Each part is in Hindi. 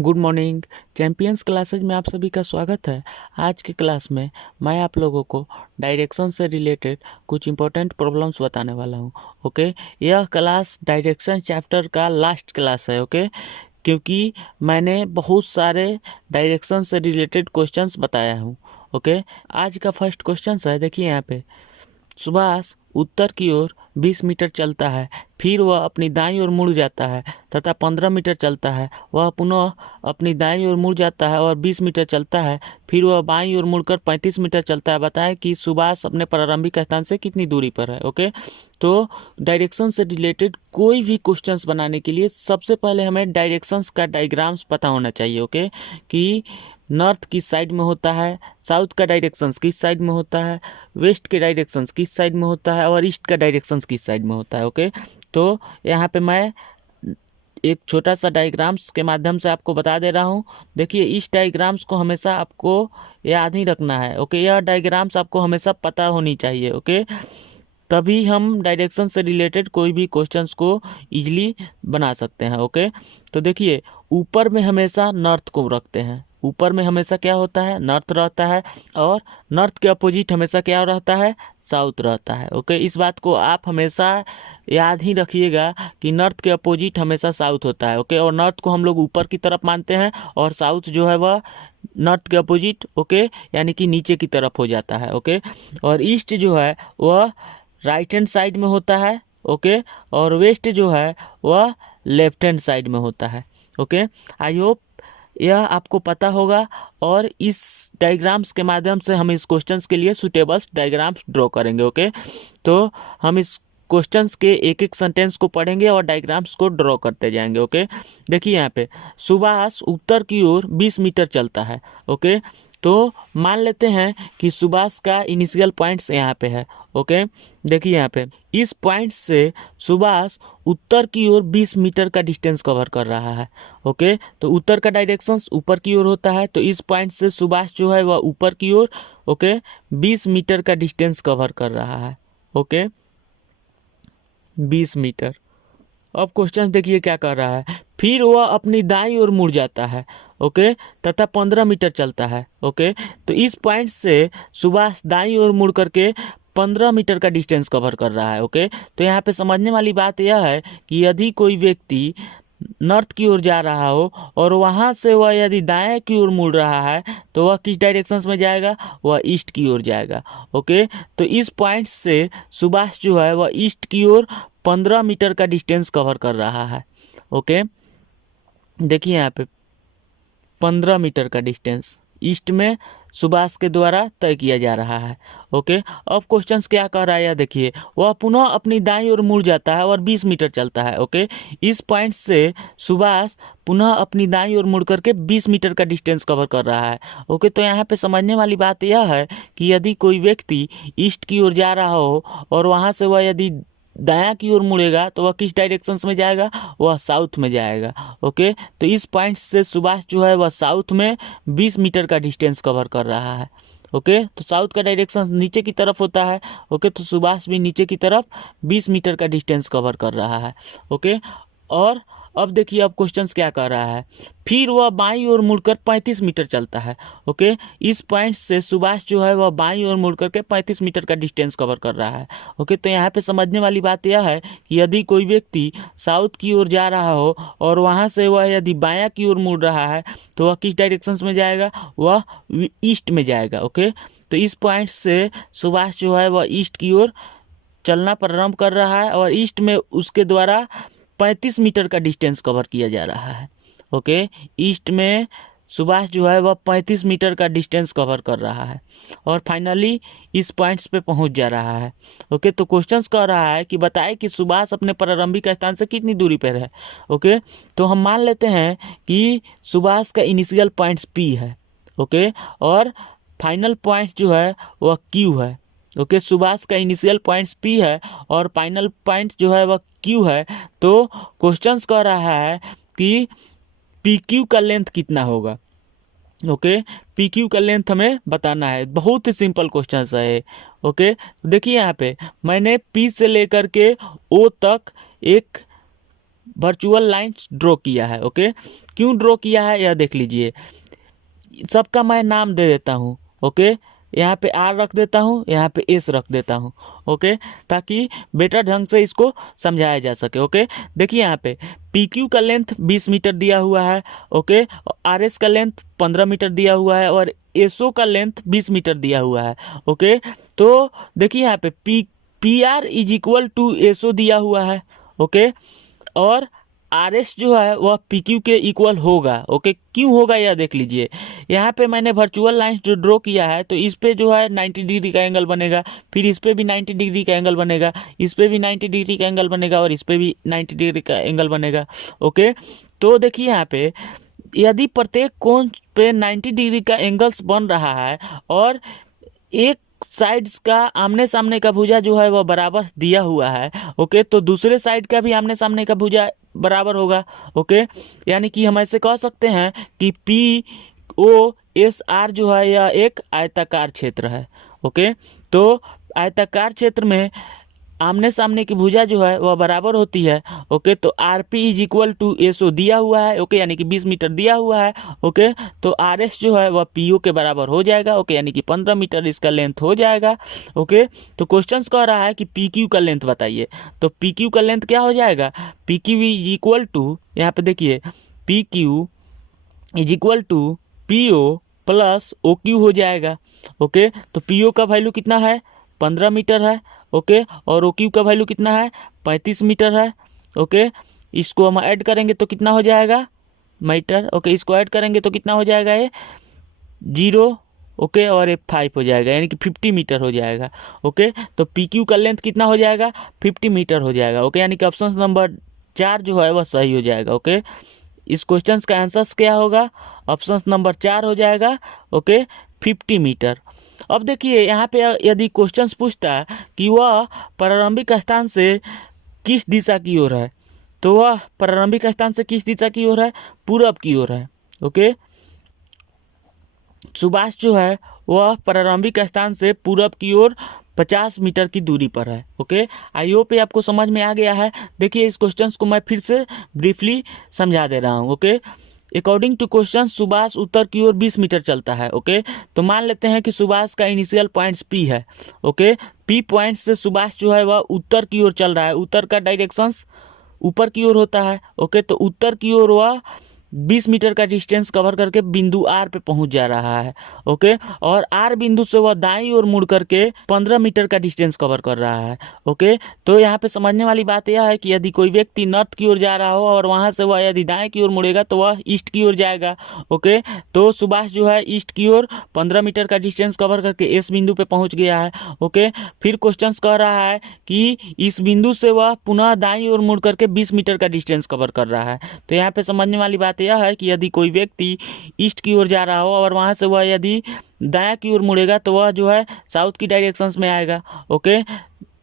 Good morning. चैंपियंस क्लासेज में आप सभी का स्वागत है। आज की क्लास में मैं आप लोगों को डायरेक्शन से रिलेटेड कुछ इंपॉर्टेंट प्रॉब्लम्स बताने वाला हूं। ओके, यह क्लास डायरेक्शन चैप्टर का लास्ट क्लास है। ओके, क्योंकि मैंने बहुत सारे डायरेक्शन से रिलेटेड क्वेश्चंस बताया हूं। ओके, आज का फर्स्ट क्वेश्चन है, देखिए यहाँ पे। सुभाष उत्तर की ओर 20 मीटर चलता है, फिर वह अपनी दाईं ओर मुड़ जाता है तथा 15 मीटर चलता है। वह पुनः अपनी दाईं ओर मुड़ जाता है और 20 मीटर चलता है, फिर वह बाईं ओर मुड़कर 35 मीटर चलता है। बताएं कि सुभाष अपने प्रारंभिक स्थान से कितनी दूरी पर है। ओके, तो डायरेक्शन से रिलेटेड कोई भी क्वेश्चंस बनाने के लिए सबसे पहले हमें डायरेक्शंस का डायग्राम्स पता होना चाहिए। ओके, कि नॉर्थ किस साइड में होता है, साउथ का डायरेक्शंस किस साइड में होता है, वेस्ट के डायरेक्शंस किस साइड में होता है और ईस्ट का डायरेक्शंस किस साइड में होता है। ओके, तो यहाँ पे मैं एक छोटा सा डायग्राम्स के माध्यम से आपको बता दे रहा हूँ। देखिए, इस डायग्राम्स को हमेशा आपको याद ही रखना है। ओके, यह डायग्राम्स आपको हमेशा पता होनी चाहिए। ओके, तभी हम डायरेक्शन से रिलेटेड कोई भी क्वेश्चंस को इजीली बना सकते हैं। ओके, तो देखिए, ऊपर में हमेशा नॉर्थ को रखते हैं। ऊपर में हमेशा क्या होता है, नॉर्थ रहता है, और नॉर्थ के अपोजिट हमेशा क्या रहता है, साउथ रहता है। ओके, इस बात को आप हमेशा याद ही रखिएगा कि नॉर्थ के अपोजिट हमेशा साउथ होता है। ओके, और नॉर्थ को हम लोग ऊपर की तरफ मानते हैं और साउथ जो है वह नॉर्थ के अपोजिट, ओके, यानी कि नीचे की तरफ हो जाता है। ओके, और ईस्ट जो है वह राइट हैंड साइड में होता है। ओके, और वेस्ट जो है वह लेफ्ट हैंड साइड में होता है। ओके, आई होप यह आपको पता होगा, और इस डायग्राम्स के माध्यम से हम इस क्वेश्चंस के लिए सुटेबल डायग्राम्स ड्रॉ करेंगे। ओके, तो हम इस क्वेश्चंस के एक एक सेंटेंस को पढ़ेंगे और डायग्राम्स को ड्रॉ करते जाएंगे। ओके, देखिए यहाँ पे, सुभाष उत्तर की ओर 20 मीटर चलता है। ओके, तो मान लेते हैं कि सुभाष का इनिशियल पॉइंट्स यहाँ पे है। ओके, देखिए यहाँ पे, इस पॉइंट से सुभाष उत्तर की ओर 20 मीटर का डिस्टेंस कवर कर रहा है। ओके, तो उत्तर का डायरेक्शंस ऊपर की ओर होता है, तो इस पॉइंट से सुभाष जो है वह ऊपर की ओर, ओके, 20 मीटर का डिस्टेंस कवर कर रहा है। Okay, 20 metre. अब क्वेश्चन देखिए क्या कर रहा है, फिर वह अपनी दाईं ओर मुड़ जाता है। ओके, तथा 15 मीटर चलता है। ओके, तो इस पॉइंट से सुभाष दाईं ओर मुड़ करके 15 मीटर का डिस्टेंस कवर कर रहा है। ओके, तो यहाँ पे समझने वाली बात यह है कि यदि कोई व्यक्ति नॉर्थ की ओर जा रहा हो और वहां से वह यदि दाएं की ओर मुड़ रहा है, तो वह किस डायरेक्शन में जाएगा, वह ईस्ट की ओर जाएगा। ओके, तो इस पॉइंट से सुभाष जो है वह ईस्ट की ओर 15 मीटर का डिस्टेंस कवर कर रहा है। ओके, देखिए यहाँ पे 15 मीटर का डिस्टेंस ईस्ट में सुभाष के द्वारा तय किया जा रहा है। ओके, अब क्वेश्चंस क्या कह रहा है, यह देखिए, वह पुनः अपनी दाईं ओर मुड़ जाता है और 20 मीटर चलता है। ओके, इस पॉइंट से सुभाष पुनः अपनी दाईं ओर मुड़ करके 20 मीटर का डिस्टेंस कवर कर रहा है। ओके, तो यहाँ पे समझने वाली बात यह है कि यदि कोई व्यक्ति ईस्ट की ओर जा रहा हो और वहाँ से वह यदि दायां की ओर मुड़ेगा, तो वह किस डायरेक्शन में जाएगा, वह साउथ में जाएगा। ओके, तो इस पॉइंट से सुभाष जो है वह साउथ में 20 मीटर का डिस्टेंस कवर कर रहा है। ओके, तो साउथ का डायरेक्शन नीचे की तरफ होता है। ओके, तो सुभाष भी नीचे की तरफ 20 मीटर का डिस्टेंस कवर कर रहा है। ओके, और अब देखिए, अब क्वेश्चंस क्या कर रहा है, फिर वह बाईं ओर मुड़कर 35 मीटर चलता है। ओके, इस पॉइंट से सुभाष जो है वह बाईं ओर मुड़ करके 35 मीटर का डिस्टेंस कवर कर रहा है। ओके, तो यहाँ पे समझने वाली बात यह है कि यदि कोई व्यक्ति साउथ की ओर जा रहा हो और वहाँ से वह यदि बायां की ओर मुड़ रहा है, तो वह किस डायरेक्शन में जाएगा, वह ईस्ट में जाएगा। ओके, तो इस पॉइंट से सुभाष जो है वह ईस्ट की ओर चलना प्रारंभ कर रहा है और ईस्ट में उसके द्वारा 35 मीटर का डिस्टेंस कवर किया जा रहा है। ओके, ईस्ट में सुभाष जो है वह 35 मीटर का डिस्टेंस कवर कर रहा है और फाइनली इस पॉइंट्स पे पहुंच जा रहा है। ओके, तो क्वेश्चंस कह रहा है कि बताए कि सुभाष अपने प्रारंभिक स्थान से कितनी दूरी पर है। ओके, तो हम मान लेते हैं कि सुभाष का इनिशियल पॉइंट्स पी है। ओके, और फाइनल पॉइंट जो है वह क्यू है। ओके, सुभाष का इनिशियल पॉइंट्स पी है और फाइनल पॉइंट जो है वह क्यू है। तो क्वेश्चंस कह रहा है कि पी क्यू का लेंथ कितना होगा। ओके, पी क्यू का लेंथ हमें बताना है। बहुत ही सिंपल क्वेश्चन है। ओके, देखिए यहाँ पे मैंने पी से लेकर के ओ तक एक वर्चुअल लाइन ड्रॉ किया है। ओके, क्यों ड्रॉ किया है यह देख लीजिए। सबका मैं नाम दे देता हूँ। ओके, यहाँ पे आर रख देता हूँ, यहाँ पे एस रख देता हूँ। ओके, ताकि बेटर ढंग से इसको समझाया जा सके। ओके, देखिए यहाँ पे पी क्यू का लेंथ 20 मीटर दिया हुआ है। ओके, आर एस का लेंथ 15 मीटर दिया हुआ है और एस ओ का लेंथ 20 मीटर दिया हुआ है। ओके, तो देखिए यहाँ पे P R is equal to S O दिया हुआ है। ओके, और आर एस जो है वह पी क्यू के इक्वल होगा। ओके, क्यों होगा यह देख लीजिए। यहाँ पे मैंने वर्चुअल लाइंस जो ड्रॉ किया है तो इस पे जो है 90 डिग्री का एंगल बनेगा, फिर इस पे भी 90 डिग्री का एंगल बनेगा, इस पे भी 90 डिग्री का एंगल बनेगा और इस पे भी 90 डिग्री का एंगल बनेगा। ओके, तो देखिए यहाँ पे यदि प्रत्येक कोण पे 90 डिग्री का एंगल्स बन रहा है और एक साइड्स का आमने सामने का भुजा जो है वह बराबर दिया हुआ है। ओके, तो दूसरे साइड का भी आमने सामने का भुजा बराबर होगा। ओके, यानी कि हम ऐसे कह सकते हैं कि पी ओ एस आर जो है यह एक आयताकार क्षेत्र है। ओके, तो आयताकार क्षेत्र में आमने सामने की भुजा जो है वह बराबर होती है। ओके, तो R P is equal to S O दिया हुआ है। ओके, यानी कि 20 मीटर दिया हुआ है। ओके, तो आर एस जो है वह पी ओ के बराबर हो जाएगा। ओके, यानी कि 15 मीटर इसका लेंथ हो जाएगा। ओके, तो क्वेश्चंस कह रहा है कि पी क्यू का लेंथ बताइए, तो पी क्यू का लेंथ क्या हो जाएगा, P Q is equal to, यहाँ पे देखिए P Q is equal to P O plus O Q हो जाएगा। ओके, तो पी ओ का वैल्यू कितना है, 15 मीटर है। ओके, और ओ क्यू का वैल्यू कितना है, 35 मीटर है। ओके, इसको हम ऐड करेंगे तो कितना हो जाएगा, मीटर। ओके, इसको ऐड करेंगे तो कितना हो जाएगा, ये 0। ओके, और ये 5 हो जाएगा, यानी कि 50 मीटर हो जाएगा। ओके, तो पी क्यू का लेंथ कितना हो जाएगा, 50 मीटर हो जाएगा। ओके, यानी कि ऑप्शन नंबर 4 जो है वह सही हो जाएगा। ओके, इस क्वेश्चन का आंसर क्या होगा, ऑप्शन नंबर 4 हो जाएगा। Okay, 50 metre. अब देखिए यहाँ पे यदि क्वेश्चन पूछता है कि वह प्रारंभिक स्थान से किस दिशा की ओर है, तो वह प्रारंभिक स्थान से किस दिशा की ओर है, पूरब की ओर है। ओके, सुभाष जो है वह प्रारंभिक स्थान से पूरब की ओर 50 मीटर की दूरी पर है। ओके, आई होप ये आपको समझ में आ गया है। देखिए इस क्वेश्चन को मैं फिर से ब्रीफली समझा दे रहा हूँ। Okay, according to question Subhash उत्तर की ओर 20 मीटर चलता है। ओके, तो मान लेते हैं कि सुभाष का इनिशियल पॉइंट्स पी है। ओके, पी पॉइंट से सुभाष जो है वह उत्तर की ओर चल रहा है। उत्तर का डायरेक्शंस ऊपर की ओर होता है। ओके, तो उत्तर की ओर वह 20 मीटर का डिस्टेंस कवर करके बिंदु आर पे पहुंच जा रहा है। ओके, और आर बिंदु से वह दाईं ओर मुड़ करके 15 मीटर का डिस्टेंस कवर कर रहा है। ओके, तो यहाँ पे समझने वाली बात यह है कि यदि कोई व्यक्ति नॉर्थ की ओर जा रहा हो और वहां से वह यदि दाएं की ओर मुड़ेगा तो वह ईस्ट की ओर जाएगा। ओके, तो सुभाष जो है ईस्ट की ओर 15 मीटर का डिस्टेंस कवर करके इस बिंदु पे पहुंच गया है। ओके, फिर क्वेश्चन कह रहा है कि इस बिंदु से वह पुनः दाईं ओर मुड़ करके 20 मीटर का डिस्टेंस कवर कर रहा है। तो यहाँ पे समझने वाली बात यह है कि यदि कोई व्यक्ति ईस्ट की ओर जा रहा हो और वहां से वह यदि दायां की ओर मुड़ेगा तो वह जो है साउथ की डायरेक्शंस में आएगा। ओके,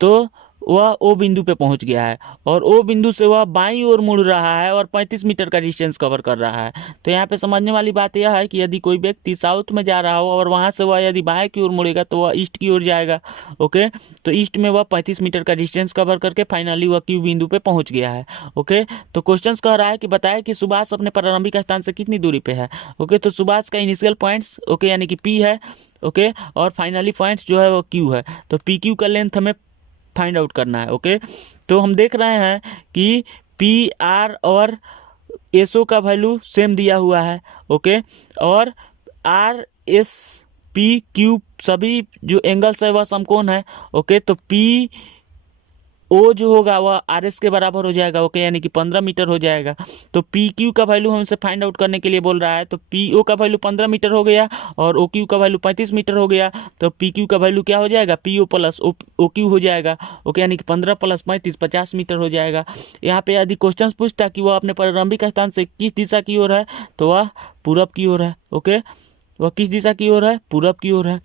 तो वह ओ बिंदु पे पहुंच गया है और ओ बिंदु से वह बाईं ओर मुड़ रहा है और 35 मीटर का डिस्टेंस कवर कर रहा है। तो यहाँ पे समझने वाली बात यह है कि यदि कोई व्यक्ति साउथ में जा रहा हो और वहां से वह यदि बाएं की ओर मुड़ेगा तो वह ईस्ट की ओर जाएगा। ओके, तो ईस्ट में वह 35 मीटर का डिस्टेंस कवर करके फाइनली वह क्यू बिंदु पे पहुंच गया है। ओके, तो क्वेश्चन कह रहा है कि बताया कि सुभाष अपने प्रारंभिक स्थान से कितनी दूरी पे है। ओके, तो सुभाष का इनिशियल पॉइंट्स ओके यानी कि पी है। ओके, और फाइनली पॉइंट्स जो है वो क्यू है। तो पी क्यू का लेंथ हमें फाइंड आउट करना है। ओके, तो हम देख रहे हैं कि पी आर और एस ओ का वैल्यू सेम दिया हुआ है। ओके, और आर एस पी क्यू सभी जो एंगल्स है वह समकोण है। ओके, तो पी ओ जो होगा वह आर एस के बराबर हो जाएगा। ओके, यानी कि 15 मीटर हो जाएगा। तो पी क्यू का वैल्यू हमसे फाइंड आउट करने के लिए बोल रहा है। तो पी ओ का वैल्यू 15 मीटर हो गया और ओ क्यू का वैल्यू 35 मीटर हो गया। तो पी क्यू का वैल्यू क्या हो जाएगा, P O plus O Q हो जाएगा। ओके, यानी कि 15 प्लस 35 50 मीटर हो जाएगा। यहाँ पे यदि क्वेश्चन पूछता कि वह अपने प्रारंभिक स्थान से किस दिशा की ओर है तो वह पूरब की ओर है। ओके, वह किस दिशा की ओर है, पूरब की ओर है।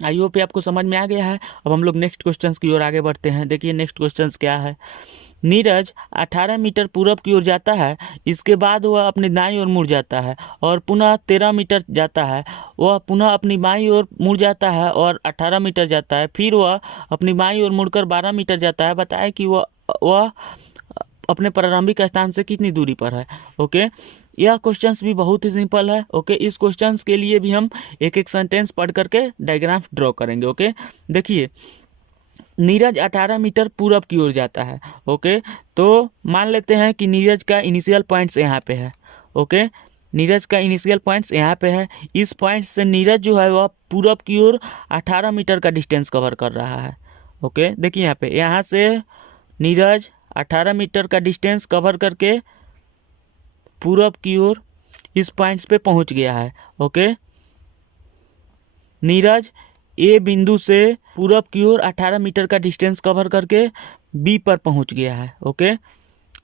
आई होप आपको समझ में आ गया है। अब हम लोग नेक्स्ट क्वेश्चंस की ओर आगे बढ़ते हैं। देखिए नेक्स्ट क्वेश्चंस क्या है। नीरज 18 मीटर पूरब की ओर जाता है, इसके बाद वह अपनी दाईं ओर मुड़ जाता है और पुनः 13 मीटर जाता है। वह पुनः अपनी बाईं ओर मुड़ जाता है और 18 मीटर जाता है। फिर वह अपनी बाईं ओर मुड़कर 12 मीटर जाता है। बताए कि वह अपने प्रारंभिक स्थान से कितनी दूरी पर है। ओके, यह क्वेश्चंस भी बहुत ही सिंपल है। ओके, इस क्वेश्चंस के लिए भी हम एक एक सेंटेंस पढ़ करके डायग्राफ ड्रॉ करेंगे। ओके, देखिए नीरज 18 मीटर पूरब की ओर जाता है। ओके, तो मान लेते हैं कि नीरज का इनिशियल पॉइंट्स यहाँ पे है। ओके, नीरज का इनिशियल पॉइंट्स यहाँ पे है। इस पॉइंट से नीरज जो है वह पूरब की ओर 18 मीटर का डिस्टेंस कवर कर रहा है। ओके, देखिए यहाँ पे, यहाँ से नीरज 18 मीटर का डिस्टेंस कवर करके पूरब की ओर इस पॉइंट्स पे पहुँच गया है। ओके, नीरज ए बिंदु से पूरब की ओर 18 मीटर का डिस्टेंस कवर करके बी पर पहुंच गया है। ओके,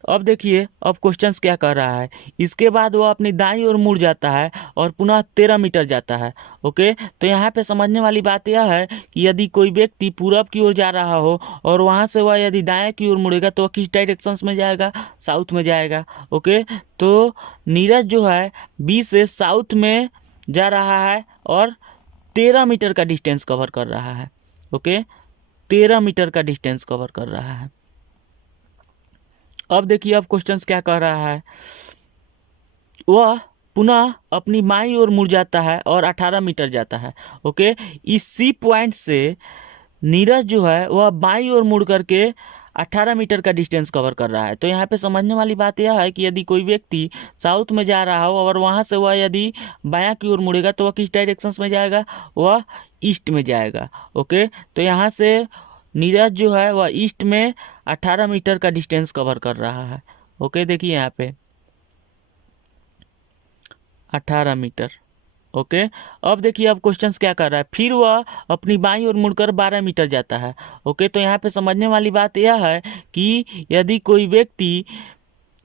अब देखिए अब क्वेश्चंस क्या कर रहा है। इसके बाद वो अपनी दाईं ओर मुड़ जाता है और पुनः 13 मीटर जाता है। ओके, तो यहाँ पे समझने वाली बात यह है कि यदि कोई व्यक्ति पूरब की ओर जा रहा हो और वहाँ से वह यदि दाएं की ओर मुड़ेगा तो वह किस डायरेक्शन में जाएगा, साउथ में जाएगा। ओके, तो नीरज जो है बी से साउथ में जा रहा है और 13 मीटर का डिस्टेंस कवर कर रहा है। ओके, 13 मीटर का डिस्टेंस कवर कर रहा है। अब देखिए अब क्वेश्चंस क्या कह रहा है। वह पुनः अपनी बाईं ओर मुड़ जाता है और 18 मीटर जाता है। ओके, इस सी पॉइंट से नीरज जो है वह बाईं ओर मुड़ करके 18 मीटर का डिस्टेंस कवर कर रहा है। तो यहाँ पे समझने वाली बात यह है कि यदि कोई व्यक्ति साउथ में जा रहा हो और वहाँ से वह यदि बायां की ओर मुड़ेगा तो वह किस डायरेक्शन में जाएगा, वह ईस्ट में जाएगा। ओके, तो यहाँ से नीरज जो है वह ईस्ट में 18 मीटर का डिस्टेंस कवर कर रहा है। ओके, देखिए यहाँ पे 18 मीटर। ओके, अब देखिए अब क्वेश्चंस क्या कर रहा है। फिर वह अपनी बाईं ओर मुड़कर 12 मीटर जाता है। ओके, तो यहाँ पे समझने वाली बात यह है कि यदि कोई व्यक्ति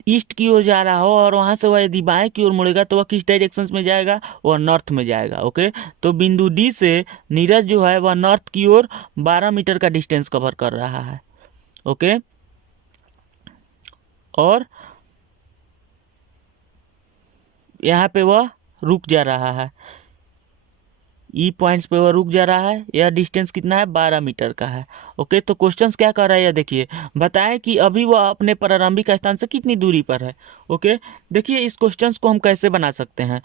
ईस्ट की ओर जा रहा हो और वहाँ से वह यदि बाएं की ओर मुड़ेगा तो वह किस डायरेक्शन में जाएगा, वह नॉर्थ में जाएगा। ओके, तो बिंदु डी से नीरज जो है वह नॉर्थ की ओर 12 मीटर का डिस्टेंस कवर कर रहा है। ओके, और यहाँ पे वह रुक जा रहा है। ई पॉइंट्स पे वह रुक जा रहा है। यह डिस्टेंस कितना है, 12 मीटर का है। ओके, तो क्वेश्चंस क्या कर रहा है यह देखिए। बताएं कि अभी वह अपने प्रारंभिक स्थान से कितनी दूरी पर है। ओके, देखिए इस क्वेश्चंस को हम कैसे बना सकते हैं।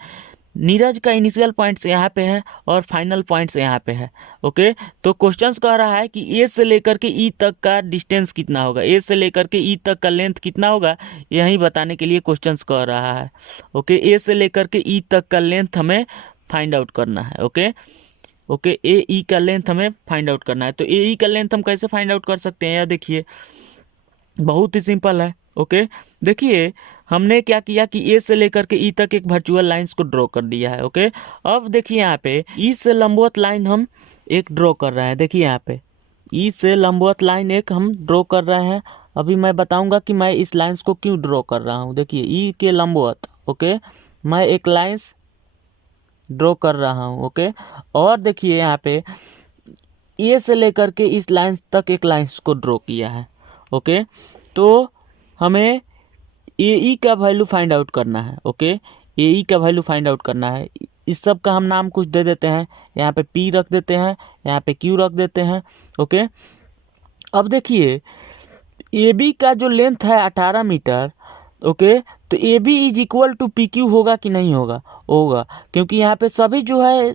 नीरज का इनिशियल पॉइंट्स यहाँ पे है और फाइनल पॉइंट्स यहाँ पे है। ओके, तो क्वेश्चंस कह रहा है कि ए से लेकर के ई तक का डिस्टेंस कितना होगा, ए से लेकर के ई तक का लेंथ कितना होगा, यही बताने के लिए क्वेश्चंस कह रहा है। ओके, ए से लेकर के ई तक का लेंथ हमें फाइंड आउट करना है। ओके, ओके, ए ई का लेंथ हमें फाइंड आउट करना है। तो ए ई का लेंथ हम कैसे फाइंड आउट कर सकते हैं, यह देखिए बहुत ही सिंपल है। ओके, देखिए हमने क्या किया कि ए से लेकर के ई तक एक वर्चुअल लाइंस को ड्रॉ कर दिया है। ओके, अब देखिए यहाँ पे ई से लंबवत लाइन हम एक ड्रॉ कर रहे हैं। देखिए यहाँ पे ई से लंबवत लाइन एक हम ड्रॉ कर रहे हैं। अभी मैं बताऊंगा कि मैं इस लाइंस को क्यों ड्रॉ कर रहा हूँ। देखिए ई के लंबवत, ओके, मैं एक लाइंस ड्रॉ कर रहा हूँ। ओके, और देखिए यहाँ पे ए से लेकर के इस लाइन तक एक लाइंस को ड्रॉ किया है। ओके, तो हमें ए ई का वैल्यू फाइंड आउट करना है। ओके, ए ई का वैल्यू फाइंड आउट करना है। इस सब का हम नाम कुछ दे देते हैं। यहाँ पे पी रख देते हैं, यहाँ पे क्यू रख देते हैं। ओके, अब देखिए ए बी का जो लेंथ है 18 मीटर। ओके, तो A B is equal to P Q होगा कि नहीं होगा, होगा, क्योंकि यहाँ पे सभी जो है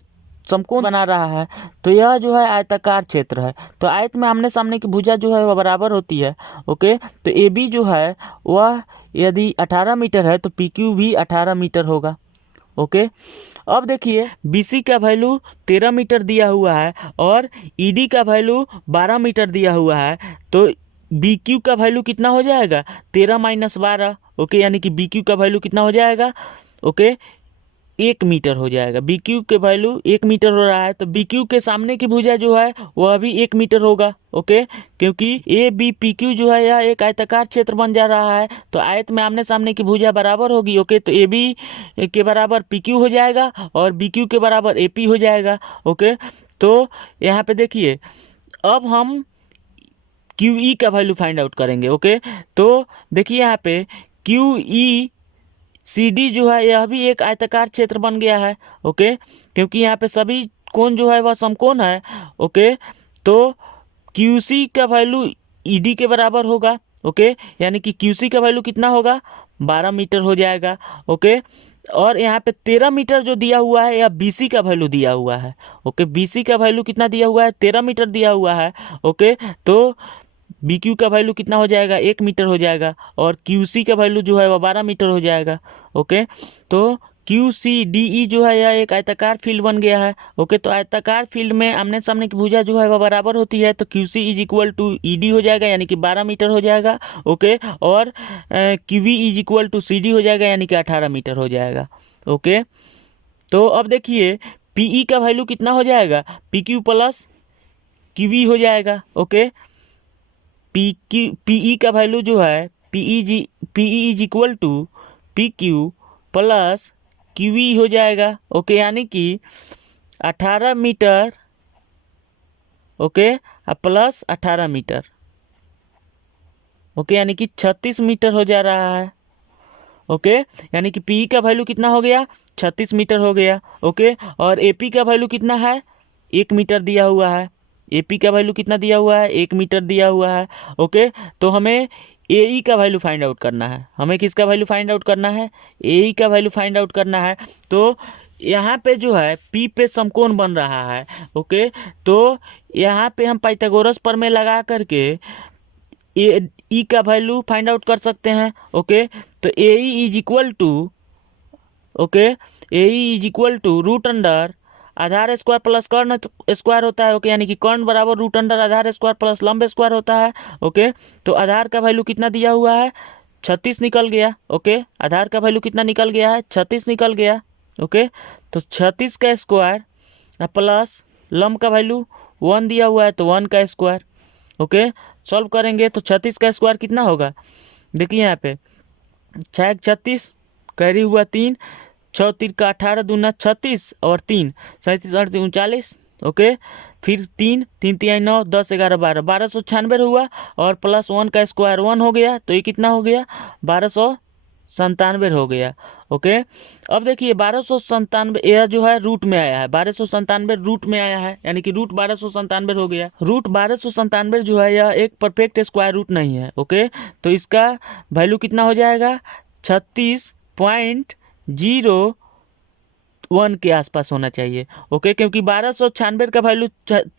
समकोण बना रहा है। तो यह जो है आयताकार क्षेत्र है, तो आयत में आमने सामने की भुजा जो है वह बराबर होती है। ओके, तो ए बी जो है वह यदि 18 मीटर है तो पी क्यू भी 18 मीटर होगा। ओके, अब देखिए बी सी का वैल्यू 13 मीटर दिया हुआ है और ई डी का वैल्यू 12 मीटर दिया हुआ है। तो बी क्यू का वैल्यू कितना हो जाएगा, 13 माइनस 12। ओके, यानी कि बी क्यू का वैल्यू कितना हो जाएगा, ओके, 1 मीटर हो जाएगा। बी क्यू के वैल्यू 1 मीटर हो रहा है, तो बी क्यू के सामने की भुजा जो है वह भी 1 मीटर होगा। ओके, क्योंकि ए बी पी क्यू जो है यह एक आयताकार क्षेत्र बन जा रहा है, तो आयत में आमने सामने की भुजा बराबर होगी। ओके, तो ए बी के बराबर पी क्यू हो जाएगा और बी क्यू के बराबर ए पी हो जाएगा। ओके, तो यहाँ पे देखिए अब हम क्यू ई का वैल्यू फाइंड आउट करेंगे। ओके, तो देखिए यहाँ पे क्यू ई सी डी जो है यह भी एक आयताकार क्षेत्र बन गया है। ओके, क्योंकि यहाँ पे सभी कोण जो है वह समकोण है। ओके, तो क्यू सी का वैल्यू ई डी के बराबर होगा। ओके, यानी कि क्यूसी का वैल्यू कितना होगा, 12 मीटर हो जाएगा। ओके, और यहाँ पे 13 मीटर जो दिया हुआ है या बीसी का वैल्यू दिया हुआ है। ओके, बीसी का वैल्यू कितना दिया हुआ है, 13 मीटर दिया हुआ है। ओके, तो बी क्यू का वैल्यू कितना हो जाएगा, 1 मीटर हो जाएगा, और क्यू सी का वैल्यू जो है वह 12 मीटर हो जाएगा। ओके, तो क्यू सी डी ई जो है यह एक आयताकार फील्ड बन गया है। ओके, तो आयताकार फील्ड में आमने सामने की भुजा जो है वह बराबर होती है, तो Q C is equal to E D हो जाएगा, यानी कि 12 मीटर हो जाएगा। ओके, और Q V is equal to C D हो जाएगा, यानी कि 18 मीटर हो जाएगा। ओके, तो अब देखिए पीई का वैल्यू कितना हो जाएगा, P Q plus Q V हो जाएगा। ओके, पीई का वैल्यू जो है P E is equal to P Q plus Q V हो जाएगा। ओके, यानी कि 18 metre. Okay, plus 18 metre. Okay, यानी कि 36 मीटर हो जा रहा है। ओके, यानी कि पीई का वैल्यू कितना हो गया, 36 मीटर हो गया। ओके, और एपी का वैल्यू कितना है, 1 मीटर दिया हुआ है। एपी का वैल्यू कितना दिया हुआ है, 1 मीटर दिया हुआ है। ओके, तो हमें एई का वैल्यू फाइंड आउट करना है। हमें किसका वैल्यू फाइंड आउट करना है, एई का वैल्यू फाइंड आउट करना है। तो यहाँ पे जो है पी पे समकोण बन रहा है। ओके, तो यहाँ पे हम पाइथागोरस प्रमेय लगा करके ए ई का वैल्यू फाइंड आउट कर सकते हैं। ओके, तो a is equal to, okay, a is equal to root under आधार स्क्वायर प्लस कर्ण स्क्वायर होता है। ओके, यानी कि कर्ण बराबर रूट अंडर आधार स्क्वायर प्लस लंब स्क्वायर होता है। ओके, तो आधार का वैल्यू कितना दिया हुआ है, 36 निकल गया। ओके, आधार का वैल्यू कितना निकल गया है, 36 निकल गया। ओके, तो 36 का स्क्वायर प्लस लंब का वैल्यू 1 दिया हुआ है, तो 1 का स्क्वायर। ओके, सॉल्व करेंगे तो 36 का स्क्वायर कितना होगा, देखिए यहाँ पे 6 36 कैरी हुआ 3, 6 3 का 18 दूना 36 और 3 37 8 39। ओके, फिर 3 3 3 9 10 11 12 1296 हुआ, और प्लस 1 का स्क्वायर 1 हो गया, तो ये कितना हो गया, 1297 हो गया। ओके, अब देखिए 1297 यह जो है रूट में आया है, 1297 रूट में आया है, यानी कि रूट 1297 हो गया। रूट 1297 जो है यह एक परफेक्ट स्क्वायर रूट नहीं है। ओके, तो इसका वैल्यू कितना हो जाएगा, 36.01 के आसपास होना चाहिए। ओके, क्योंकि 1296 का वैल्यू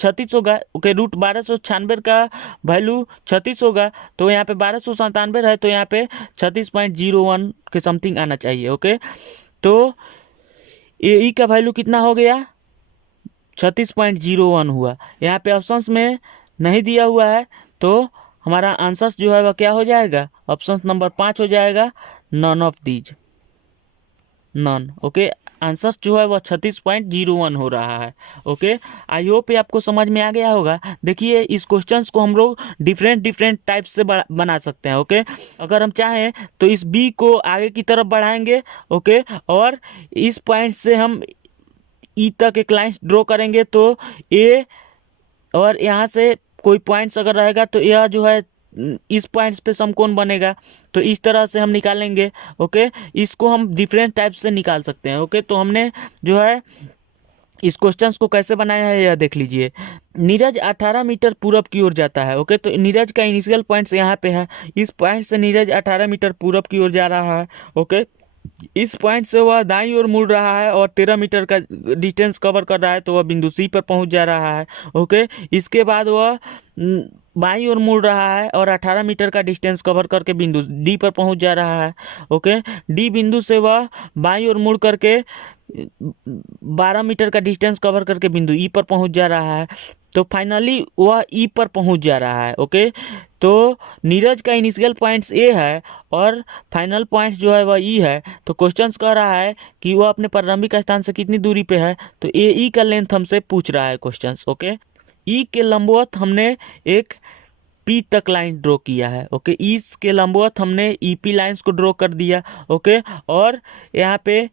36 होगा। ओके, रूट 1296 का वैल्यू 36 होगा, तो यहाँ पे 1297 है, तो यहाँ पे 36.01 के समथिंग आना चाहिए। ओके, तो ए का वैल्यू कितना हो गया, 36.01 हुआ। यहाँ पे ऑप्शंस में नहीं दिया हुआ है, तो हमारा आंसर जो है वह क्या हो जाएगा, ऑप्शन नंबर 5 हो जाएगा, none of these, non. Okay, answer जो है वह 36.01 हो रहा है। ओके, आई होप ये आपको समझ में आ गया होगा। देखिए इस क्वेश्चंस को हम लोग डिफरेंट टाइप से बना सकते हैं। ओके, अगर हम चाहें तो इस बी को आगे की तरफ बढ़ाएंगे। ओके, और इस पॉइंट से हम ई तक एक लाइन ड्रॉ करेंगे, तो ए और यहाँ से कोई पॉइंट्स अगर रहेगा तो यह जो है इस पॉइंट्स पे समकोण बनेगा, तो इस तरह से हम निकालेंगे। ओके, इसको हम डिफरेंट टाइप से निकाल सकते हैं। ओके, तो हमने जो है इस क्वेश्चंस को कैसे बनाया है यह देख लीजिए। नीरज 18 मीटर पूरब की ओर जाता है। ओके, तो नीरज का इनिशियल पॉइंट्स यहाँ पे है, इस पॉइंट से नीरज 18 मीटर पूरब की ओर जा रहा है। ओके, इस पॉइंट से वह दाईं ओर मुड़ रहा है और 13 मीटर का डिस्टेंस कवर कर रहा है, तो वह बिंदु सी पर पहुंच जा रहा है। ओके, इसके बाद वह बाईं ओर मुड़ रहा है और 18 मीटर का डिस्टेंस कवर करके बिंदु डी पर पहुंच जा रहा है। ओके, डी बिंदु से वह बाईं ओर मुड़ करके 12 मीटर का डिस्टेंस कवर करके बिंदु ई पर पहुंच जा रहा है, तो फाइनली वह ई पर पहुंच जा रहा है। ओके, तो नीरज का इनिशियल पॉइंट्स ए है और फाइनल पॉइंट जो है वह ई है। तो क्वेश्चंस कह रहा है कि वह अपने प्रारंभिक स्थान से कितनी दूरी पे है, तो ए ई का लेंथ हमसे पूछ रहा है क्वेश्चंस। ओके, ई के लंबवत हमने एक पी तक लाइन ड्रॉ किया है। ओके, ई के लंबवत हमने ई पी लाइन्स को ड्रॉ कर दिया। ओके, और यहाँ पे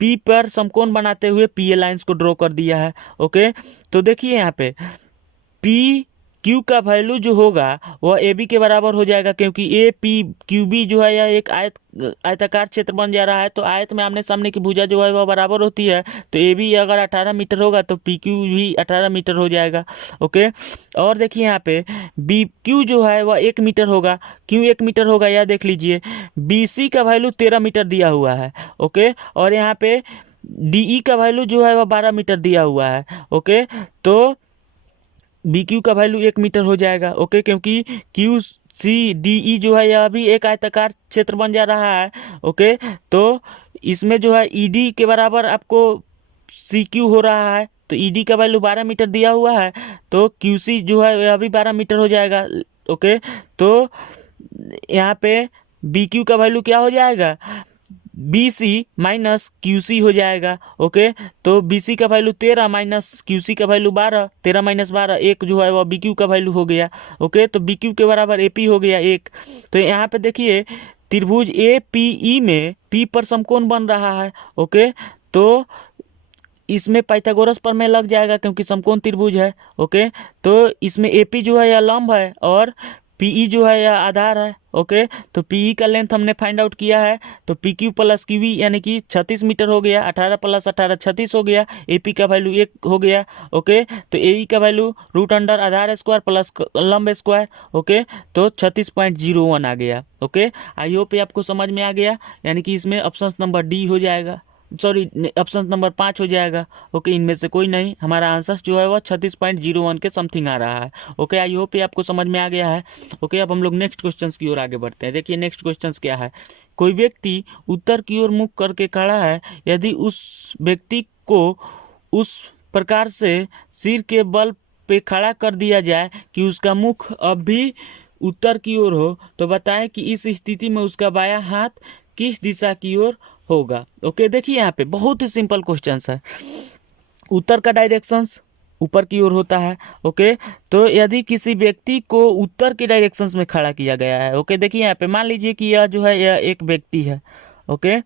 पी पर समकोण बनाते हुए पी ए लाइन्स को ड्रॉ कर दिया है। ओके, तो देखिए यहाँ पे पी क्यू का वैल्यू जो होगा वह ए बी के बराबर हो जाएगा, क्योंकि ए पी क्यू बी जो है यह एक आयताकार क्षेत्र बन जा रहा है। तो आयत में आमने सामने की भुजा जो है वह बराबर होती है। तो ए बी अगर 18 मीटर होगा तो पी क्यू भी 18 मीटर हो जाएगा। ओके, और देखिए यहाँ पे बी क्यू जो है वह 1 मीटर होगा। क्यों 1 मीटर होगा यह देख लीजिए। बी सी का वैल्यू 13 मीटर दिया हुआ है। ओके, और यहाँ पे डी ई का वैल्यू जो है वह 12 मीटर दिया हुआ है। ओके, तो बी क्यू का वैल्यू 1 मीटर हो जाएगा। ओके, क्योंकि क्यू सी डी ई जो है यह भी एक आयताकार क्षेत्र बन जा रहा है। ओके, तो इसमें जो है ई डी के बराबर आपको सी क्यू हो रहा है। तो ई डी का वैल्यू 12 मीटर दिया हुआ है, तो क्यू सी जो है यह भी 12 मीटर हो जाएगा। ओके, तो यहाँ पे बी क्यू का वैल्यू क्या हो जाएगा, B C minus Q C हो जाएगा। ओके, तो बी सी का वैल्यू 13 माइनस क्यू सी का वैल्यू 12, 13 माइनस 12 1 जो है वह बी क्यू का वैल्यू हो गया। ओके, तो बी क्यू के बराबर ए पी हो गया 1। तो यहाँ पे देखिए त्रिभुज ए पी ई में पी पर समकोण बन रहा है। ओके, तो इसमें पाइथागोरस प्रमेय लग जाएगा क्योंकि समकोण त्रिभुज है। ओके, तो इसमें एपी जो है यह लंब है और पीई जो है यह आधार है। ओके, तो पीई का लेंथ हमने फाइंड आउट किया है। तो P Q plus Q V यानी कि 36 मीटर हो गया। 18 प्लस 18 36 हो गया। एपी का वैल्यू 1 हो गया। ओके, तो एई का वैल्यू रूट अंडर आधार स्क्वायर प्लस लंब स्क्वायर। ओके, तो 36.01 आ गया। ओके, आई होप ये आपको समझ में आ गया, यानी कि इसमें ऑप्शन नंबर डी हो जाएगा, सॉरी ऑप्शन नंबर 5 हो जाएगा। ओके, इनमें से कोई नहीं, हमारा आंसर जो है वह 36.01 के समथिंग आ रहा है। ओके, आई होप ये आपको समझ में आ गया है। ओके, अब हम लोग नेक्स्ट क्वेश्चंस की ओर आगे बढ़ते हैं। देखिए नेक्स्ट क्वेश्चंस क्या है। कोई व्यक्ति उत्तर की ओर मुख करके खड़ा है। यदि उस व्यक्ति को उस प्रकार से सिर के बल पे खड़ा कर दिया जाए कि उसका मुख अब भी उत्तर की ओर हो, तो बताएं कि इस स्थिति में उसका बायां हाथ किस दिशा की ओर होगा। ओके, देखिए यहाँ पे बहुत ही सिंपल क्वेश्चन है। उत्तर का डायरेक्शंस ऊपर की ओर होता है। ओके, तो यदि किसी व्यक्ति को उत्तर के डायरेक्शंस में खड़ा किया गया है। ओके, देखिए यहाँ पे मान लीजिए कि यह जो है यह एक व्यक्ति है। ओके,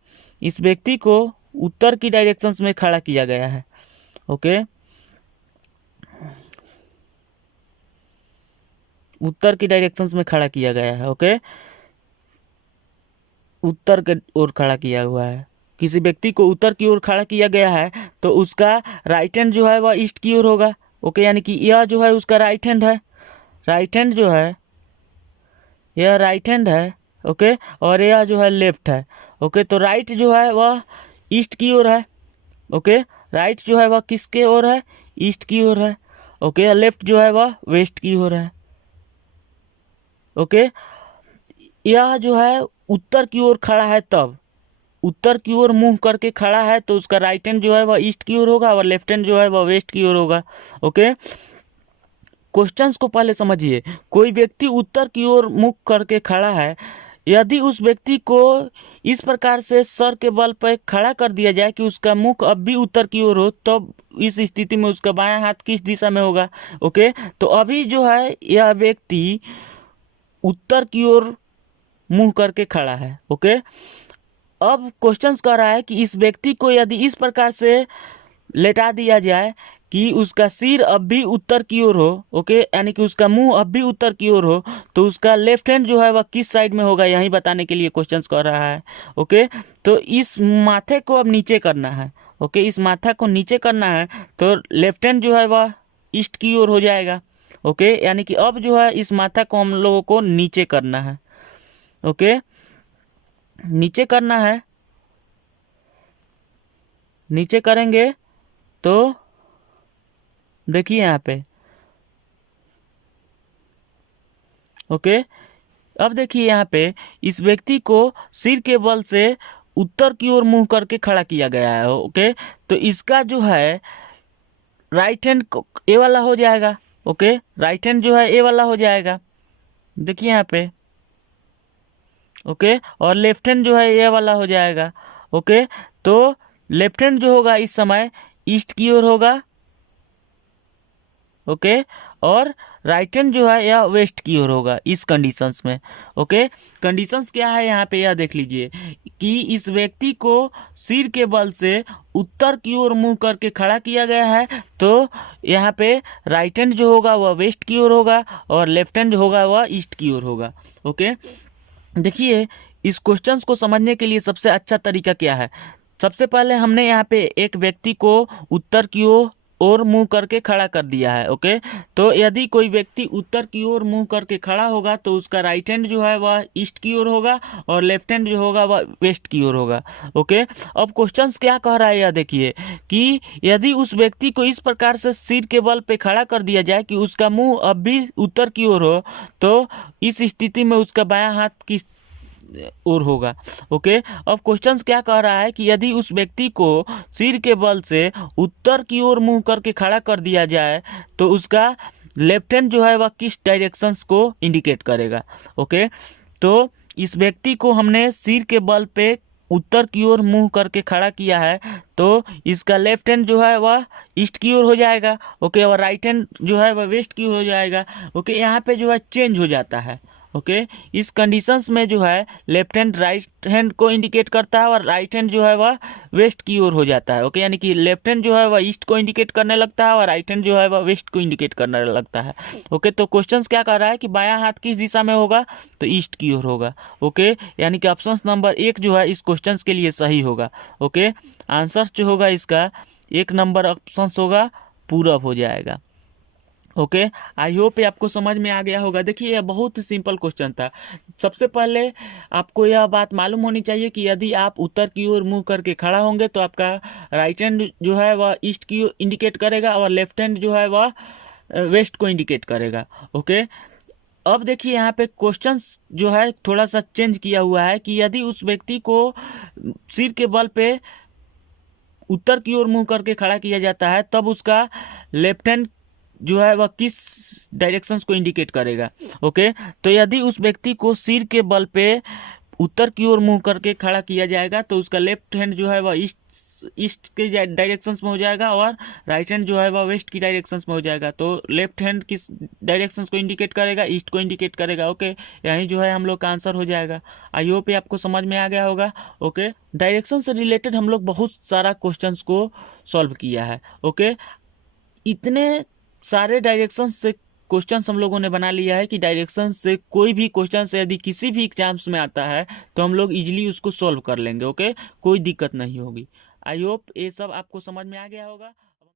इस व्यक्ति को उत्तर की डायरेक्शंस में खड़ा किया गया है। ओके, उत्तर की डायरेक्शंस में खड़ा किया गया है। ओके, उत्तर की ओर खड़ा किया हुआ है। किसी व्यक्ति को उत्तर की ओर खड़ा किया गया है तो उसका राइट हैंड जो है वह ईस्ट की ओर होगा। ओके, यानी कि यह जो है उसका राइट हैंड है। राइट हैंड जो है यह राइट हैंड है। ओके, और यह जो है लेफ्ट है। ओके, तो राइट जो है वह ईस्ट की ओर है। ओके, राइट जो है वह किसके ओर है, ईस्ट की ओर है। ओके, लेफ्ट जो है वह वेस्ट की ओर है। ओके, यह जो है उत्तर की ओर खड़ा है, तब उत्तर की ओर मुंह करके खड़ा है तो उसका राइट हैंड जो है वह ईस्ट की ओर होगा और लेफ्ट हैंड जो है वह वेस्ट की ओर होगा। ओके, क्वेश्चंस को पहले समझिए। कोई व्यक्ति उत्तर की ओर मुख करके खड़ा है। यदि उस व्यक्ति को इस प्रकार से सर के बल पर खड़ा कर दिया जाए कि उसका मुख अब भी उत्तर की ओर हो, तो इस स्थिति में उसका बायां हाथ किस दिशा में होगा। ओके, तो अभी जो है यह व्यक्ति उत्तर की ओर मुंह करके खड़ा है। ओके, अब क्वेश्चंस कह रहा है कि इस व्यक्ति को यदि इस प्रकार से लेटा दिया जाए कि उसका सिर अब भी उत्तर की ओर हो। ओके, यानी कि उसका मुंह अब भी उत्तर की ओर हो, तो उसका लेफ्ट हैंड जो है वह किस साइड में होगा, यही बताने के लिए क्वेश्चंस कर रहा है। ओके, तो इस माथे को अब नीचे करना है। ओके, इस माथा को नीचे करना है तो लेफ्ट हैंड जो है वह ईस्ट की ओर हो जाएगा। ओके, यानी कि अब जो है इस माथा को हम लोगों को नीचे करना है। ओके, नीचे करना है। नीचे करेंगे तो देखिए यहाँ पे। ओके, अब देखिए यहाँ पे इस व्यक्ति को सिर के बल से उत्तर की ओर मुंह करके खड़ा किया गया है। ओके, तो इसका जो है राइट हैंड ए वाला हो जाएगा। ओके, राइट हैंड जो है ए वाला हो जाएगा, देखिए यहाँ पे। ओके, और लेफ्ट हैंड जो है ये वाला हो जाएगा। ओके, तो लेफ्ट हैंड जो होगा इस समय ईस्ट की ओर होगा। ओके, और राइट हैंड जो है यह वेस्ट की ओर होगा इस कंडीशंस में। ओके, कंडीशंस क्या है यहाँ पे यह देख लीजिए कि इस व्यक्ति को सिर के बल से उत्तर की ओर मुंह करके खड़ा किया गया है, तो यहाँ पे राइट हैंड जो होगा वह वेस्ट की ओर होगा और लेफ्ट हैंड जो होगा वह ईस्ट की ओर होगा। ओके, देखिए इस क्वेश्चंस को समझने के लिए सबसे अच्छा तरीका क्या है। सबसे पहले हमने यहाँ पे एक व्यक्ति को उत्तर की ओर मुंह करके खड़ा कर दिया है। ओके, तो यदि कोई व्यक्ति उत्तर की ओर मुंह करके खड़ा होगा तो उसका राइट हैंड जो है वह ईस्ट की ओर होगा और लेफ्ट हैंड जो होगा वह वेस्ट की ओर होगा। ओके, अब क्वेश्चंस क्या कह रहा है यह देखिए कि यदि उस व्यक्ति को इस प्रकार से सिर के बल पे खड़ा कर दिया जाए कि उसका मुंह अब भी उत्तर की ओर हो, तो इस स्थिति में उसका बायां हाथ की और होगा। ओके, अब क्वेश्चंस क्या कह रहा है कि यदि उस व्यक्ति को सिर के बल से उत्तर की ओर मुंह करके खड़ा कर दिया जाए तो उसका लेफ्ट हैंड जो है वह किस डायरेक्शंस को इंडिकेट करेगा। ओके, तो इस व्यक्ति को हमने सिर के बल पे उत्तर की ओर मुंह करके खड़ा किया है, तो इसका लेफ्ट हैंड जो है वह ईस्ट की ओर हो जाएगा। ओके, और राइट हैंड जो है वह वेस्ट की ओर हो जाएगा। ओके, यहाँ पे जो है चेंज हो जाता है। ओके, इस कंडीशंस में जो है लेफ्ट हैंड राइट हैंड को इंडिकेट करता है और राइट हैंड जो है वह वेस्ट की ओर हो जाता है। ओके, यानी कि लेफ्ट हैंड जो है वह ईस्ट को इंडिकेट करने लगता है और राइट हैंड जो है वह वेस्ट को इंडिकेट करने लगता है। ओके, तो क्वेश्चंस क्या कर रहा है कि बायां हाथ किस दिशा में होगा, तो ईस्ट की ओर होगा। ओके, यानी कि ऑप्शन नंबर 1 जो है इस क्वेश्चंस के लिए सही होगा। ओके, आंसर जो होगा इसका 1 नंबर ऑप्शन होगा, पूरब हो जाएगा। ओके, आई होप ये आपको समझ में आ गया होगा। देखिए यह बहुत ही सिंपल क्वेश्चन था। सबसे पहले आपको यह बात मालूम होनी चाहिए कि यदि आप उत्तर की ओर मुंह करके खड़ा होंगे तो आपका राइट हैंड जो है वह ईस्ट की ओर इंडिकेट करेगा और लेफ्ट हैंड जो है वह वेस्ट को इंडिकेट करेगा। ओके, अब देखिए यहाँ पे क्वेश्चंस जो है थोड़ा सा चेंज किया हुआ है कि यदि उस व्यक्ति को सिर के बल पे उत्तर की ओर मुंह करके खड़ा किया जाता है तब उसका लेफ्ट हैंड जो है वह किस डायरेक्शंस को इंडिकेट करेगा। ओके, तो यदि उस व्यक्ति को सिर के बल पे उत्तर की ओर मुंह करके खड़ा किया जाएगा तो उसका लेफ्ट हैंड जो है वह ईस्ट के डायरेक्शंस में हो जाएगा और राइट हैंड जो है वह वेस्ट की डायरेक्शंस में हो जाएगा। तो लेफ्ट हैंड किस डायरेक्शंस को इंडिकेट करेगा, ईस्ट को इंडिकेट करेगा। ओके, यही जो है हम लोग का आंसर हो जाएगा। आई होप ये आपको समझ में आ गया होगा। ओके, डायरेक्शन से रिलेटेड हम लोग बहुत सारा क्वेश्चंस को सॉल्व किया है। ओके, इतने सारे डायरेक्शन से क्वेश्चंस हम लोगों ने बना लिया है कि डायरेक्शन से कोई भी क्वेश्चन से यदि किसी भी एग्जाम्स में आता है तो हम लोग इजीली उसको सॉल्व कर लेंगे। ओके, कोई दिक्कत नहीं होगी। आई होप ये सब आपको समझ में आ गया होगा।